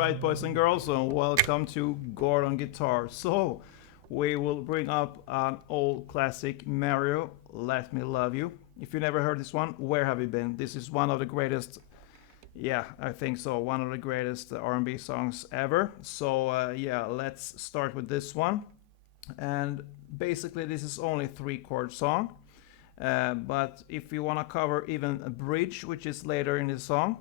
Alright, boys and girls, and welcome to Gordon Guitar. So, we will bring up an old classic, Mario, Let Me Love You. If you never heard this one, where have you been? This is one of the greatest, yeah, I think so, one of the greatest R&B songs ever. So, yeah, let's start with this one. And basically, this is only a 3-chord song. But if you want to cover even a bridge, which is later in the song,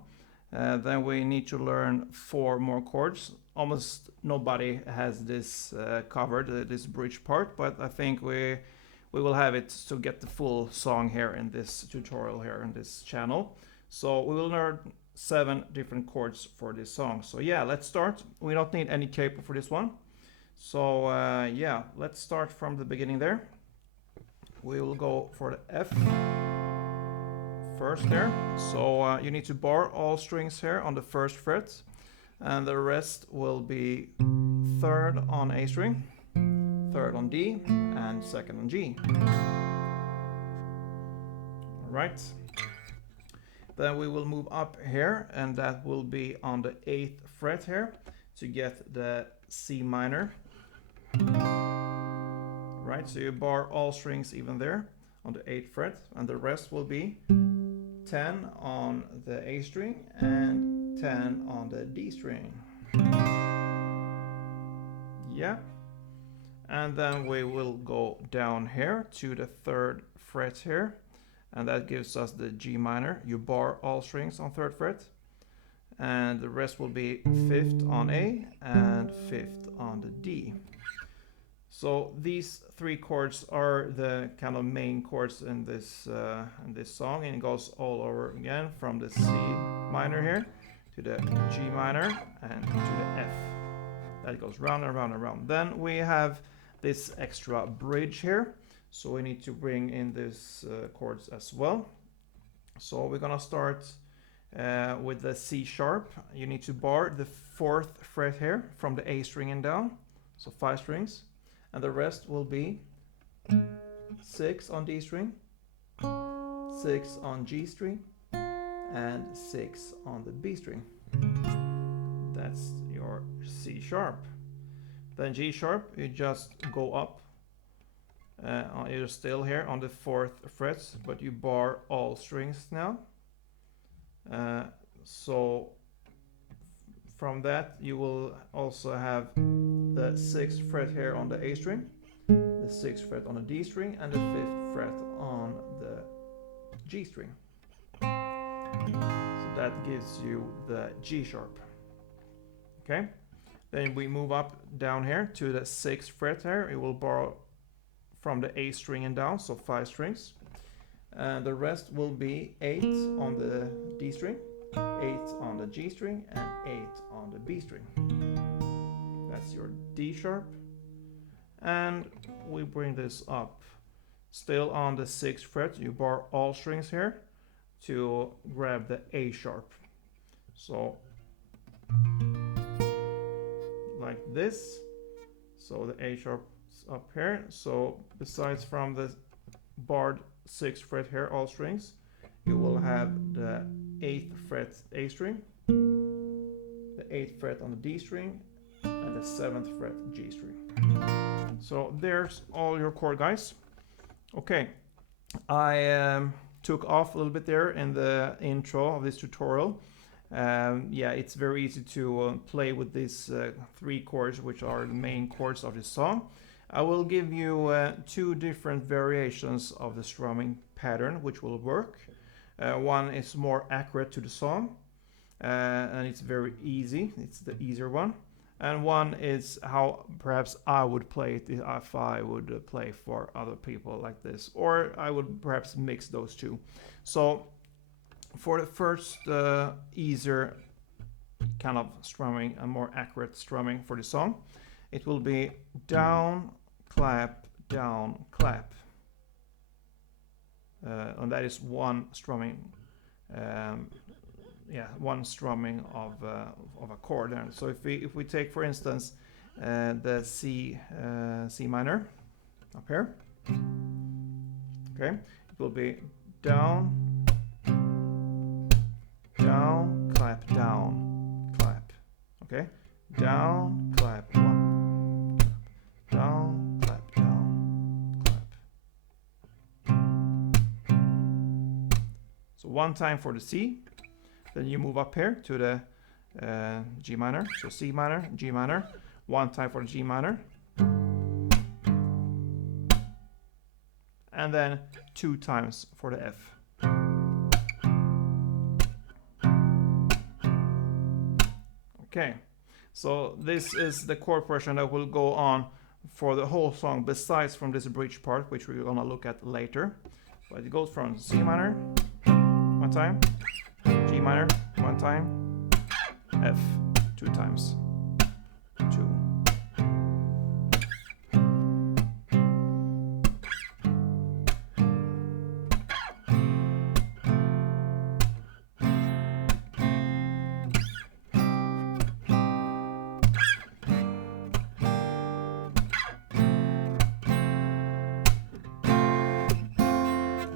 then we need to learn 4 more chords. Almost nobody has this covered, this bridge part, but I think we will have it to get the full song here in this tutorial here in this channel. So we will learn 7 different chords for this song. So yeah, let's start. We don't need any capo for this one. So yeah, let's start from the beginning there. We will go for the F first there. So you need to bar all strings here on the 1st fret, and the rest will be 3rd on A string, 3rd on D, and 2nd on G. All right. Then we will move up here, and that will be on the 8th fret here to get the C minor. Right, so you bar all strings even there on the 8th fret, and the rest will be 10 on the A string and 10 on the D string. Yeah, and then we will go down here to the 3rd fret here, and that gives us the G minor. You bar all strings on 3rd fret, and the rest will be 5th on A and 5th on the D. So these 3 chords are the kind of main chords in this song, and it goes all over again from the C minor here to the G minor and to the F. That goes round and round and round. Then we have this extra bridge here, so we need to bring in these chords as well. So we're gonna start with the C sharp. You need to bar the 4th fret here from the A string and down, so 5 strings. And the rest will be 6 on D string, 6 on G string, and 6 on the B string. That's your C sharp. Then G sharp, you just go up. You're still here on the 4th fret, but you bar all strings now. So from that, you will also have the 6th fret here on the A string, the 6th fret on the D string, and the 5th fret on the G string. So that gives you the G sharp. Okay, then we move up down here to the 6th fret here. It will borrow from the A string and down, so 5 strings. And the rest will be 8 on the D string, 8 on the G string, and 8 on the B string. That's your D sharp. And we bring this up. Still on the 6th fret, you bar all strings here to grab the A sharp. So, like this. So the A sharp is up here. So besides from the barred 6th fret here, all strings, you will have the 8th fret A string, the 8th fret on the D string, and the 7th fret G string. So there's all your chord, guys. Okay, I took off a little bit there in the intro of this tutorial. Yeah, it's very easy to play with these 3 chords, which are the main chords of this song. I will give you 2 different variations of the strumming pattern, which will work. One is more accurate to the song, and it's very easy. It's the easier one. And one is how perhaps I would play it if I would play for other people like this. Or I would perhaps mix those 2. So for the first easier kind of strumming, a more accurate strumming for the song, it will be down, clap, down, clap. And that is one strumming, one strumming of a chord. And so if we take, for instance, the C minor up here, okay, it will be down, down, clap, down, clap. Okay, down, clap, one, down, clap, down, clap. So one time for the C, then you move up here to the G minor, so C minor, G minor, one time for the G minor, and then 2 times for the F. Okay, so this is the chord progression that will go on for the whole song, besides from this bridge part, which we're gonna look at later. But it goes from C minor, one time, G minor, one time, F, 2 times, 2.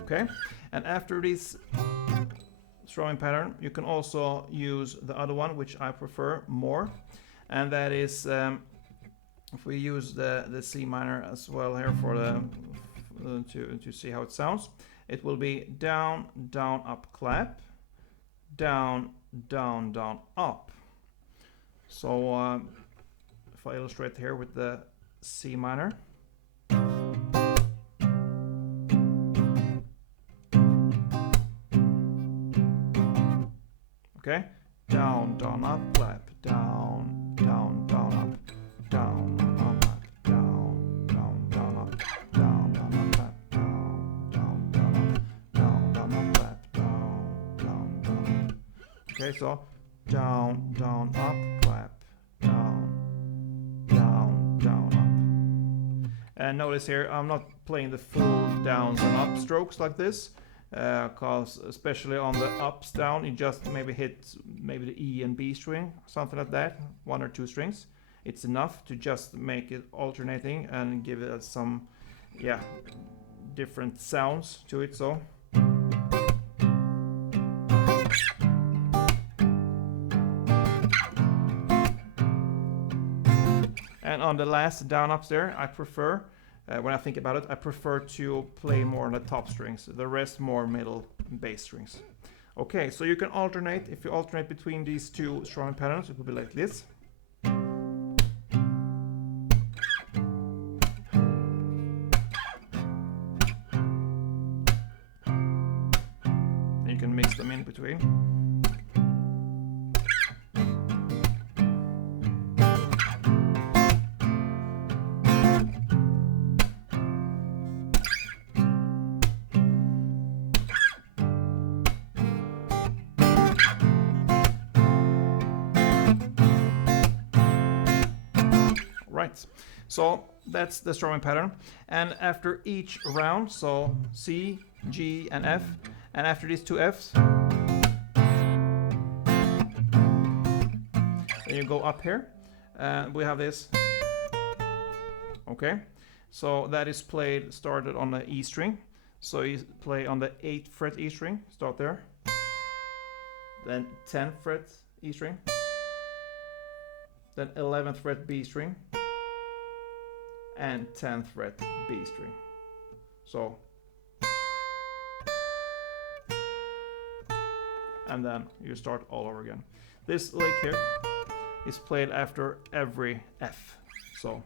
Okay, and after this strumming pattern, you can also use the other one, which I prefer more, and that is if we use the C minor as well here for the to see how it sounds, it will be down, down, up, clap, down, down, down, up. So if I illustrate here with the C minor. Okay, down, down, up, clap, down, down, down, up, down, up, down, down, down, up, down, down, up, clap, down, down, down, up, down, down, up, clap, down, down, down, up. Okay, so down, down, up, clap, down, down, down, up. And notice here, I'm not playing the full downs and up strokes like this. Because especially on the ups down, you just maybe hit maybe the E and B string, something like that, 1 or 2 strings. It's enough to just make it alternating and give it some, yeah, different sounds to it. So. And on the last down ups there, I prefer. When I think about it, I prefer to play more on the top strings, the rest more middle bass strings. Okay, so you can alternate. If you alternate between these 2 strumming patterns, it will be like this. And you can mix them in between. Right, so that's the strumming pattern, and after each round, so C, G, and F, and after these 2 Fs, then you go up here, and we have this. Okay, so that is started on the E string, so you play on the 8th fret E string, start there, then 10th fret E string, then 11th fret B string, and 10th fret B string. So, and then you start all over again. This lick here is played after every F. So.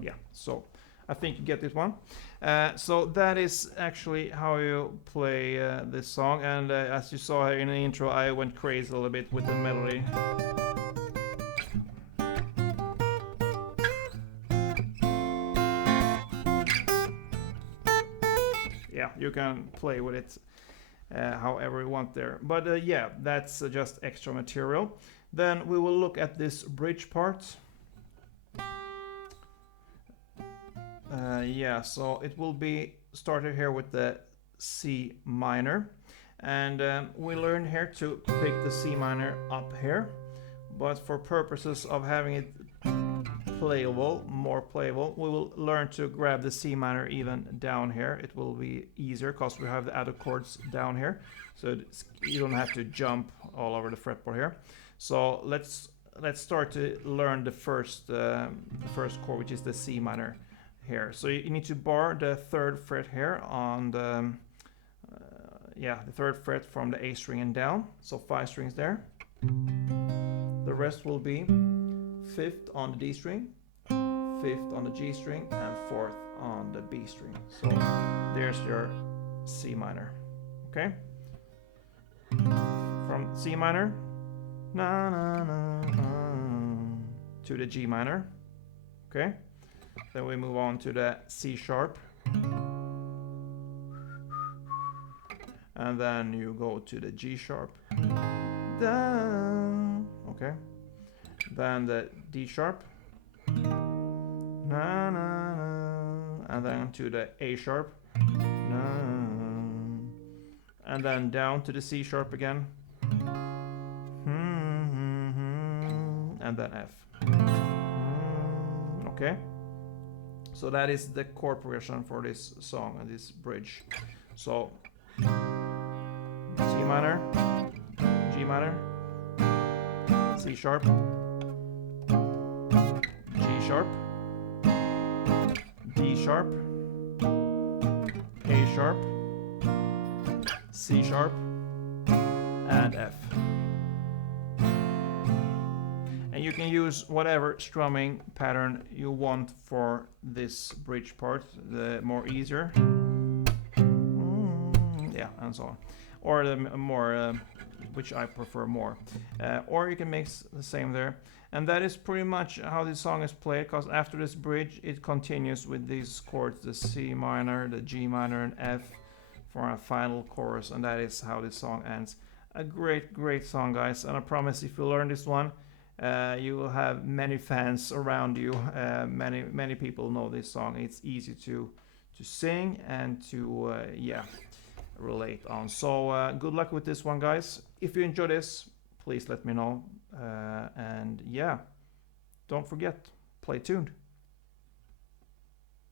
Yeah, so I think you get this one. So that is actually how you play this song, and as you saw in the intro, I went crazy a little bit with the melody. Yeah, you can play with it however you want there. But yeah, that's just extra material. Then we will look at this bridge part. Yeah, so it will be started here with the C minor, and we learned here to pick the C minor up here, but for purposes of having it playable, more playable. We will learn to grab the C minor even down here. It will be easier because we have the other chords down here, so you don't have to jump all over the fretboard here. So let's start to learn the first chord, which is the C minor here. So you need to bar the 3rd fret here on the the 3rd fret from the A string and down. So 5 strings there. The rest will be 5th on the D string, 5th on the G string, and 4th on the B string. So there's your C minor. Okay? From C minor na, na, na, na, to the G minor. Okay? Then we move on to the C sharp. And then you go to the G sharp. Down. Okay? Then the D sharp, na, na, na, and then to the A sharp, na, and then down to the C sharp again, and then F. Okay, so that is the chord progression for this song and this bridge. So C minor, G minor, C sharp, G sharp, D sharp, A sharp, C sharp, and F. And you can use whatever strumming pattern you want for this bridge part, the more easier, and so on, or the more which I prefer more, or you can mix the same there. And that is pretty much how this song is played, because after this bridge it continues with these chords, the C minor, the G minor, and F for a final chorus, and that is how this song ends. A great song, guys, and I promise if you learn this one, you will have many fans around you. Many people know this song. It's easy to sing and to relate on. So good luck with this one, guys. If you enjoy this, please let me know, and don't forget, play tuned.